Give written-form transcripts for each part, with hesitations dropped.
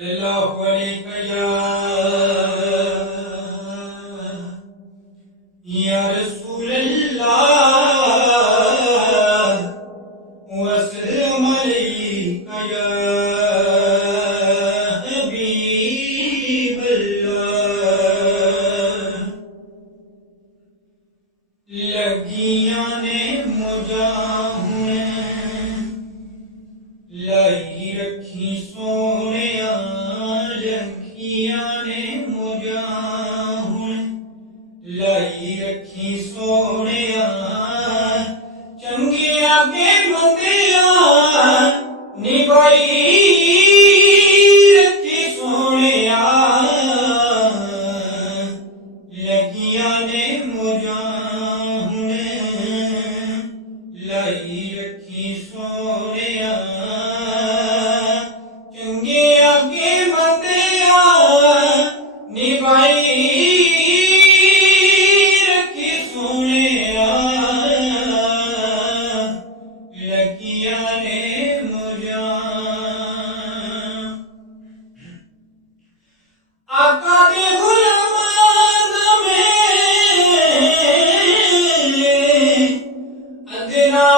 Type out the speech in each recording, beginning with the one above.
सल्लल्लाहु अलैहि या रसूल अल्लाह वसल्लम अलैका या हबीब अल्लाह। लगियां ने मुजाहूं लाई रखी सोहणिया, लगियां ने मुजाहूं लाई रखी सोहणिया, चंगिया के मंदिया निभाई रखी सोहणिया, लगियां ने मुजाहूं लाई रखी सोहणिया, चंगिया के मंदिया निभाई रखी सोहणिया, लगियां ने मुजाहूं। आका दे गुलामां में अदना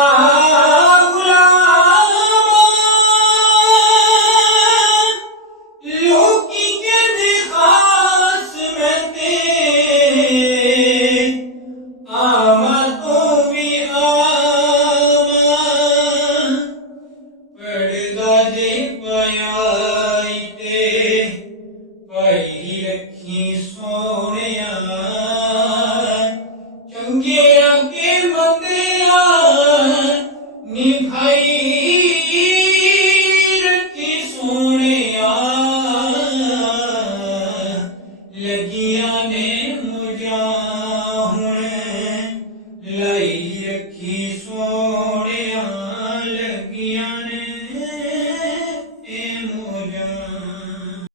गुलाम, लोकी के दिखास में ते आमा तो भी आमा, पड़दा जे पाई ते पाई रखी सोहणिया, चंगिया के मंदिया निभाई रखी सोहणिया, लगियां ने